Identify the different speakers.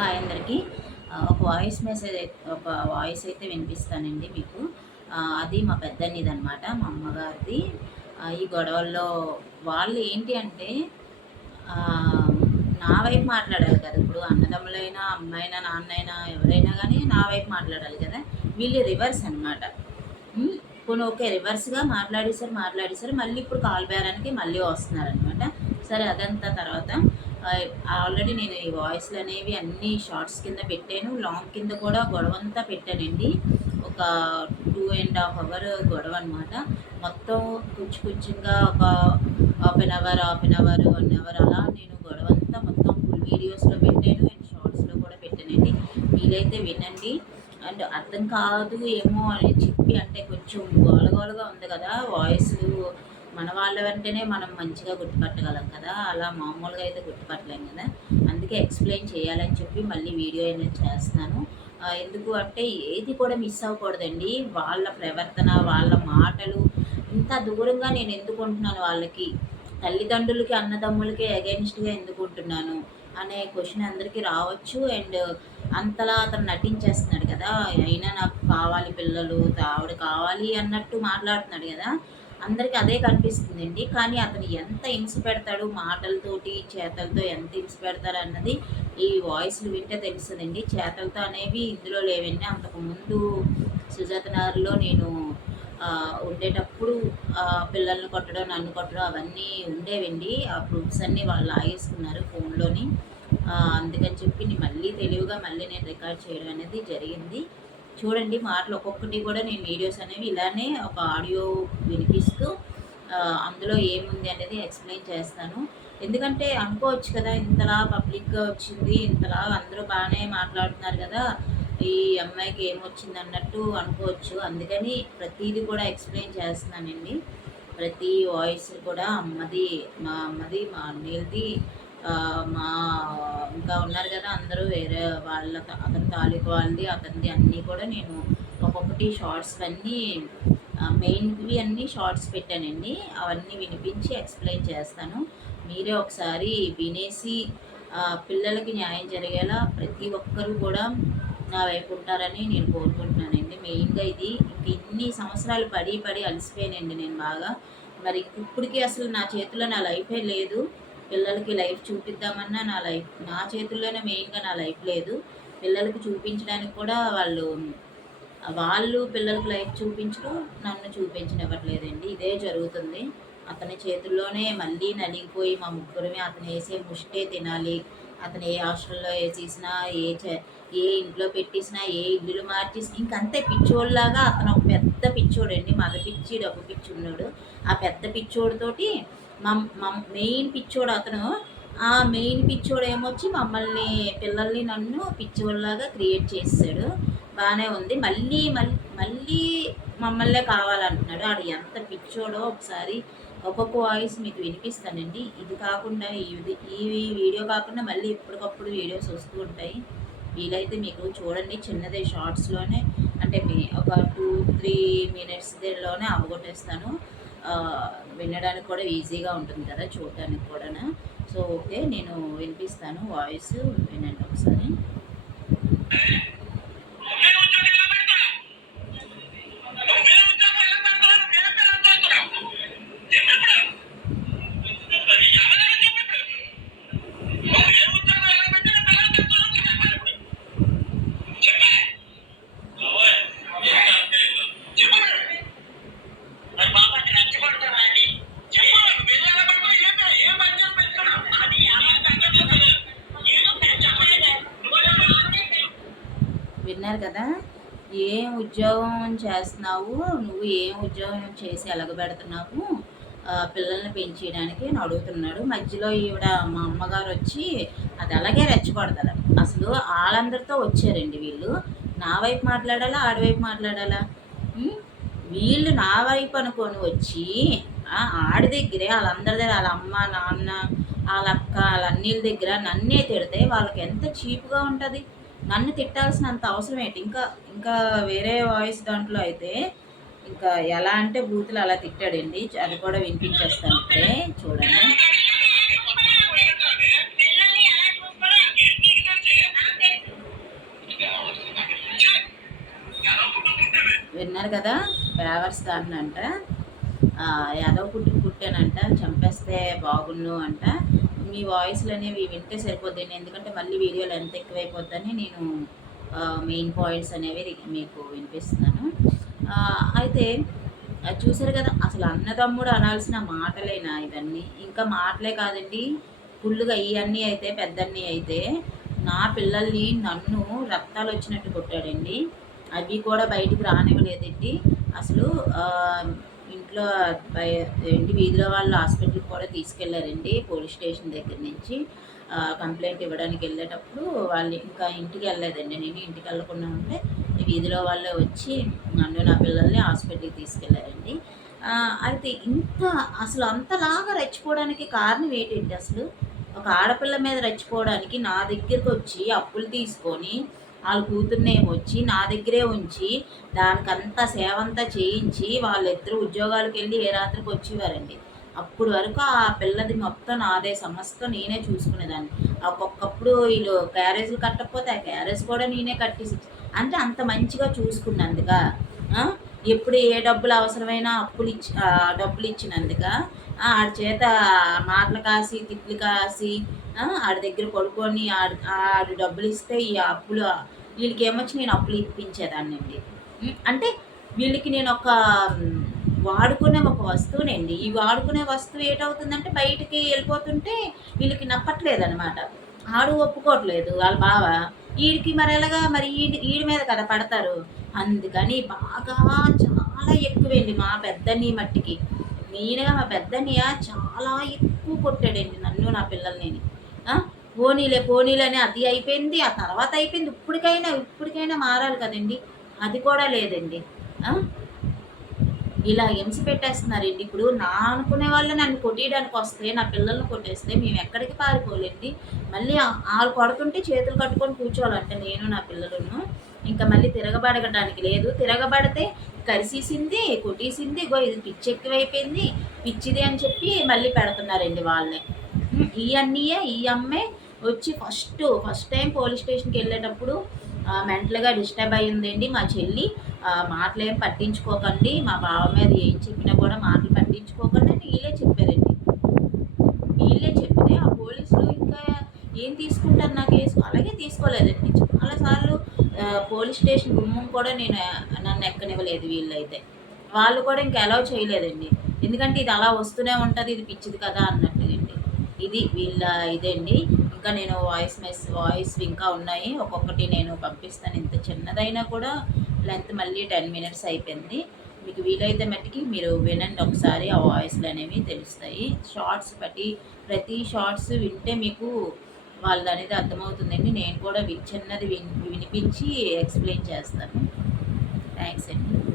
Speaker 1: Hi అందరికీ ఒక voice message ఒక వాయిస్ అయితే వినిపిస్తానండి మీకు. అది మా పెద్దనిది అనమాట మా అమ్మగారిది. ఈ గొడవల్లో వాళ్ళు ఏంటి అంటే నా వైపు మాట్లాడాలి కదా. ఇప్పుడు అన్నదమ్ములైనా అమ్మాయినా నాన్నైనా ఎవరైనా కానీ నా వైపు మాట్లాడాలి కదా. వీళ్ళు రివర్స్ అనమాట. పోనీ ఓకే రివర్స్గా మాట్లాడేసారు మాట్లాడేసారు మళ్ళీ ఇప్పుడు కాల్ బేరానికి మళ్ళీ వస్తున్నారనమాట. సరే అదంతా తర్వాత. ఆల్రెడీ నేను ఈ వాయిస్లు అనేవి అన్ని షార్ట్స్ కింద పెట్టాను. లాంగ్ కింద కూడా గొడవ అంతా పెట్టానండి. ఒక టూ అండ్ హాఫ్ అవర్ గొడవ అనమాట మొత్తం కొంచెం కొంచెంగా ఒక half an hour half an hour one hour అలా నేను గొడవ అంతా మొత్తం ఫుల్ వీడియోస్లో పెట్టాను అండ్ షార్ట్స్లో కూడా పెట్టానండి. మీరైతే వినండి. అండ్ అర్థం కాదు ఏమో అని చెప్పి అంటే కొంచెం గోలగోలగా ఉంది కదా వాయిస్ మన వాళ్ళ వెంటనే మనం మంచిగా గుర్తుపట్టగలం కదా. అలా మామూలుగా అయితే గుర్తుపట్టలేం కదా. అందుకే ఎక్స్ప్లెయిన్ చేయాలని చెప్పి మళ్ళీ వీడియో అనేది చేస్తున్నాను. ఎందుకు అంటే ఏది కూడా మిస్ అవ్వకూడదండి. వాళ్ళ ప్రవర్తన వాళ్ళ మాటలు. ఇంత దూరంగా నేను ఎందుకు ఉంటున్నాను వాళ్ళకి? తల్లిదండ్రులకి అన్నదమ్ములకి అగెన్స్ట్గా ఎందుకు ఉంటున్నాను? అనే క్వశ్చన్ అందరికీ రావచ్చు. అండ్ అంతలా అతను నటించేస్తున్నాడు కదా. అయినా నాకు కావాలి పిల్లలు ఆవిడ కావాలి అన్నట్టు మాట్లాడుతున్నాడు కదా. అందరికీ అదే కనిపిస్తుందండి. కానీ అతను ఎంత హింస పెడతాడు మాటలతోటి చేతలతో ఎంత హింస పెడతాడు అన్నది ఈ వాయిస్లు వింటే తెలుస్తుందండి. చేతలతో అనేవి ఇందులో లేవండి. అంతకుముందు సుజాత నగర్లో నేను ఉండేటప్పుడు పిల్లల్ని కొట్టడం నన్ను కొట్టడం అవన్నీ ఉండేవండి. ఆ ప్రూఫ్స్ అన్నీ వాళ్ళు లాగేసుకున్నారు ఫోన్లోని. అందుకని చెప్పి నేను మళ్ళీ తెలివిగా మళ్ళీ నేను రికార్డ్ చేయడం అనేది జరిగింది. చూడండి మాటలు ఒక్కొక్కటి కూడా నేను వీడియోస్ అనేవి ఇలానే ఒక ఆడియో వినిపిస్తూ అందులో ఏముంది అనేది ఎక్స్ప్లెయిన్ చేస్తాను. ఎందుకంటే అనుకోవచ్చు కదా ఇంతలా పబ్లిక్గా వచ్చింది ఇంతలా అందరూ బాగానే మాట్లాడుతున్నారు కదా ఈ అమ్మాయికి ఏమొచ్చింది అన్నట్టు అనుకోవచ్చు. అందుకని ప్రతిదీ కూడా ఎక్స్ప్లెయిన్ చేస్తున్నానండి. ప్రతి వాయిస్ కూడా అమ్మది మా అమ్మది మా అన్నయ్యది మా ఇంకా ఉన్నారు కదా అందరూ వేరే వాళ్ళ అతని తాలూకు వాళ్ళది అతనిది అన్నీ కూడా నేను ఒక్కొక్కటి షార్ట్స్ అన్నీ మెయిన్వి అన్నీ షార్ట్స్ పెట్టానండి. అవన్నీ వినిపించి ఎక్స్ప్లెయిన్ చేస్తాను. మీరే ఒకసారి వినేసి పిల్లలకి న్యాయం జరిగేలా ప్రతి ఒక్కరూ కూడా నా వైపు ఉంటారని నేను కోరుకుంటున్నానండి. మెయిన్గా ఇది ఇన్ని సంవత్సరాలు పడి పడి అలసిపోయానండి నేను బాగా. మరి ఇప్పటికీ అసలు నా చేతిలో నా లైఫే లేదు. పిల్లలకి లైఫ్ చూపిద్దామన్నా నా లైఫ్ నా చేతుల్లోనే మెయిన్గా నా లైఫ్ లేదు. పిల్లలకి చూపించడానికి కూడా వాళ్ళు వాళ్ళు పిల్లలకి లైఫ్ చూపించడం నన్ను చూపించనివ్వట్లేదండి. ఇదే జరుగుతుంది. అతని చేతుల్లోనే మళ్ళీ నలిగిపోయి మా ముగ్గురమే అతను వేసే ముష్టే తినాలి. అతను ఏ హాస్టల్లో వేసేసినా ఏ చే- ఏ ఇంట్లో పెట్టేసినా ఏ ఇల్లు మార్చేసినా ఇంకంతే పిచ్చోళ్ళలాగా అతను ఒక పెద్ద పిచ్చోడండి. మగ పిచ్చి డబ్బు పిచ్చి ఉన్నాడు. ఆ పెద్ద పిచ్చోడితోటి మా మెయిన్ పిచ్చోడు అతను ఆ మెయిన్ పిచ్చోడు ఏమొచ్చి మమ్మల్ని పిల్లల్ని నన్ను పిచ్చోళ్ళలాగా క్రియేట్ చేసాడు బాగానే ఉంది. మళ్ళీ మళ్ళీ మళ్ళీ మమ్మల్నే కావాలంటున్నాడు. ఆడు ఎంత పిచ్చోడో ఒకసారి ఒక్కొక్క వాయిస్ మీకు వినిపిస్తానండి. ఇది కాకుండా ఇది ఈ వీడియో కాకుండా మళ్ళీ ఎప్పటికప్పుడు వీడియోస్ వస్తూ ఉంటాయి. వీలైతే మీకు చూడండి. చిన్నదే షార్ట్స్లోనే అంటే మీ ఒక టూ త్రీ మినిట్స్లోనే అవగొట్టేస్తాను. వినడానికి కూడా ఈజీగా ఉంటుంది కదా చూడటానికి కూడా సో ఓకే నేను వినిపిస్తాను వాయిస్ వినండి ఒకసారి
Speaker 2: నువ్వే ఉద్యోగం ఎలా పెడతావు? నువ్వే ఉద్యోగం ఎలా పెడతావు? నువ్వే పేరు అంటున్నావు. చెప్పిప్పుడు. అది ఎవరైనా చెప్పిప్పుడు. నువ్వే ఉద్యోగం ఎలా పెట్టి నీ పిల్లల్ని పెంచుతున్నావు చెప్పాలి ఇప్పుడు. చెప్పే. ఓయ్, ఏంటి అంటే ఇది? చెప్పు మరి. మరి బాబా నేను రెచ్చగొడతానా అండి? చెప్పు. నువ్వు ఎలా పెడతావు? ఏం పే- ఏం పని చేసి పెంచుతున్నావు? అది ఎలా పెంచలేదు. ఏదో పెంచలేదు. నువ్వు ఎలా పెంచుతున్నావు?
Speaker 1: విన్నారు కదా ఏం ఉద్యోగం చేస్తున్నావు? నువ్వు ఏం ఉద్యోగం చేసి ఎలగబెడుతున్నావు? పిల్లల్ని పెంచేయడానికి? అని అడుగుతున్నాడు. మధ్యలో ఈవిడ మా అమ్మగారు వచ్చి అది అలాగే రెచ్చగొడతారు. అసలు వాళ్ళందరితో వచ్చారండి వీళ్ళు. నా వైపు మాట్లాడాలా? ఆడవైపు మాట్లాడాలా? వీళ్ళు నా వైపు అనుకొని వచ్చి ఆడ ఆడి దగ్గరే వాళ్ళందరి దగ్గర వాళ్ళ అమ్మ నాన్న వాళ్ళ అక్క వాళ్ళ అన్నిల దగ్గర నన్నే తిడితే వాళ్ళకి ఎంత చీప్గా ఉంటుంది? నన్ను తిట్టాల్సినంత అవసరం ఏంటి? ఇంకా ఇంకా వేరే వాయిస్ దాంట్లో అయితే ఇంకా ఎలా అంటే బూతులు అలా తిట్టాడండి. అది కూడా వినిపించేస్తాను అంటే చూడండి. విన్నారు కదా? బ్రావర్స్ దాన్ని అంట ఏదో పుట్టి పుట్టానంట. చంపేస్తే బాగుండు అంట. మీ వాయిస్లు అనేవి వింటే సరిపోద్ది ఎందుకంటే మళ్ళీ వీడియోలు ఎంత ఎక్కువైపోద్దని నేను మెయిన్ పాయింట్స్ అనేవి మీకు వినిపిస్తున్నాను. అయితే అది చూసారు కదా అసలు అన్నదమ్ముడు అనాల్సిన మాటలేనా ఇవన్నీ? ఇంకా మాటలే కాదండి. ఫుల్గా ఇవన్నీ అయితే పెద్దన్నీ అయితే నా పిల్లల్ని నన్ను రక్తాలు వచ్చినట్టు కొట్టాడండి. అవి కూడా బయటికి రానివ్వలేదండి. అసలు ఇంట్లో ఏంటి వీధిలో వాళ్ళు హాస్పిటల్కి కూడా తీసుకెళ్ళారండి పోలీస్ స్టేషన్ దగ్గర నుంచి. కంప్లైంట్ ఇవ్వడానికి వెళ్ళేటప్పుడు వాళ్ళు ఇంకా ఇంటికి వెళ్ళలేదండి. నేను ఇంటికి వెళ్ళకుండా ఉంటే వీధిలో వాళ్ళే వచ్చి నన్ను నా పిల్లల్ని హాస్పిటల్కి తీసుకెళ్ళారండి. అయితే ఇంత అసలు అంతలాగా రెచ్చిపోవడానికి కారణం ఏంటంటే అసలు? ఒక ఆడపిల్ల మీద రెచ్చిపోవడానికి నా దగ్గరకు వచ్చి అప్పులు తీసుకొని వాళ్ళ కూతుర్నే వచ్చి నా దగ్గరే ఉంచి దానికంతా సేవంతా చేయించి వాళ్ళిద్దరు ఉద్యోగాలకు వెళ్ళి ఏ రాత్రికి వచ్చేవారండి. అప్పుడు వరకు ఆ పిల్లది మొత్తం నాదే సమస్త నేనే చూసుకునేదాన్ని. ఒక్కొక్కప్పుడు వీళ్ళు క్యారేజీలు కట్టకపోతే ఆ క్యారేజ్ కూడా నేనే కట్టేసి అంటే అంత మంచిగా చూసుకున్నందుక ఎప్పుడు ఏ డబ్బులు అవసరమైనా అప్పులు ఇచ్చి ఆ, డబ్బులు ఇచ్చినందుక ఆడి చేత మాటలు కాసి తిట్లు కాసి ఆడి దగ్గర పడుకొని ఆడ ఆడు డబ్బులు ఇస్తే ఈ అప్పులు వీళ్ళకి ఏమొచ్చి నేను అప్పులు ఇప్పించేదాన్ని అండి అంటే వీళ్ళకి నేను ఒక వాడుకునే ఒక వస్తువునండి. ఈ వాడుకునే వస్తువు ఏటవుతుందంటే బయటికి వెళ్ళిపోతుంటే వీళ్ళకి నప్పట్లేదు అనమాట ఆడు ఒప్పుకోవట్లేదు వాళ్ళ బావ. వీడికి మరి ఎలాగా మరి ఈడి ఈడి మీద కదా పడతారు. అందుకని బాగా చాలా ఎక్కువండి మా పెద్దని మట్టికి. నేనుగా మా పెద్దనియ చాలా ఎక్కువ కొట్టాడండి నన్ను నా పిల్లల్ని. పోనీలే పోనీలే అని అది అయిపోయింది ఆ తర్వాత అయిపోయింది. ఇప్పటికైనా ఇప్పటికైనా మారాలి కదండి. అది కూడా లేదండి. ఇలా హింస పెట్టేస్తున్నారండి. ఇప్పుడు నా అనుకునే వాళ్ళు నన్ను కొట్టేయడానికి వస్తే నా పిల్లల్ని కొట్టేస్తే మేము ఎక్కడికి పారిపోలేండి. మళ్ళీ వాళ్ళు కొడుతుంటే చేతులు కట్టుకొని కూర్చోవాలంటే నేను నా పిల్లలను. ఇంకా మళ్ళీ తిరగబడగడానికి లేదు. తిరగబడితే కరిసేసింది కొట్టేసింది గో ఇది పిచ్చి ఎక్కువైపోయింది పిచ్చిది అని చెప్పి మళ్ళీ పెడుతున్నారండి వాళ్ళే. ఈ అన్నీయే ఈ అమ్మే వచ్చి ఫస్ట్ ఫస్ట్ టైం పోలీస్ స్టేషన్కి వెళ్ళేటప్పుడు మెంటల్గా డిస్టర్బ్ అయ్యిందండి మా చెల్లి మాటలేం మాటలు ఏం పట్టించుకోకండి. మా బావ మీద ఏం చెప్పినా కూడా మాటలు పట్టించుకోకండి అని వీళ్ళే చెప్పారండి. వీళ్ళే చెప్తే ఆ పోలీసులు ఇంకా ఏం తీసుకుంటారు నా కేసు? అలాగే తీసుకోలేదండి. చాలాసార్లు పోలీస్ స్టేషన్ గుమ్మం కూడా నేను నన్ను ఎక్కనివ్వలేదు వీళ్ళైతే. వాళ్ళు కూడా ఇంకా అలౌ చేయలేదండి. ఎందుకంటే ఇది అలా వస్తూనే ఉంటుంది ఇది పిచ్చిది కదా అన్నట్టుగా అండి. ఇది వీళ్ళ ఇదండి. ఇంకా నేను వాయిస్ మెస్ వాయిస్ ఇంకా ఉన్నాయి. ఒక్కొక్కటి నేను పంపిస్తాను. ఇంత చిన్నదైనా కూడా లెంత్ మళ్ళీ టెన్ మినిట్స్ అయిపోయింది. మీకు వీలైతే మట్టికి మీరు వినండి ఒకసారి ఆ వాయిస్లు అనేవి తెలుస్తాయి. షార్ట్స్ బట్టి ప్రతి షార్ట్స్ వింటే మీకు వాళ్ళది అనేది అర్థమవుతుందండి. నేను కూడా చిన్నది వినిపించి ఎక్స్ప్లెయిన్ చేస్తాను. థ్యాంక్స్ అండి.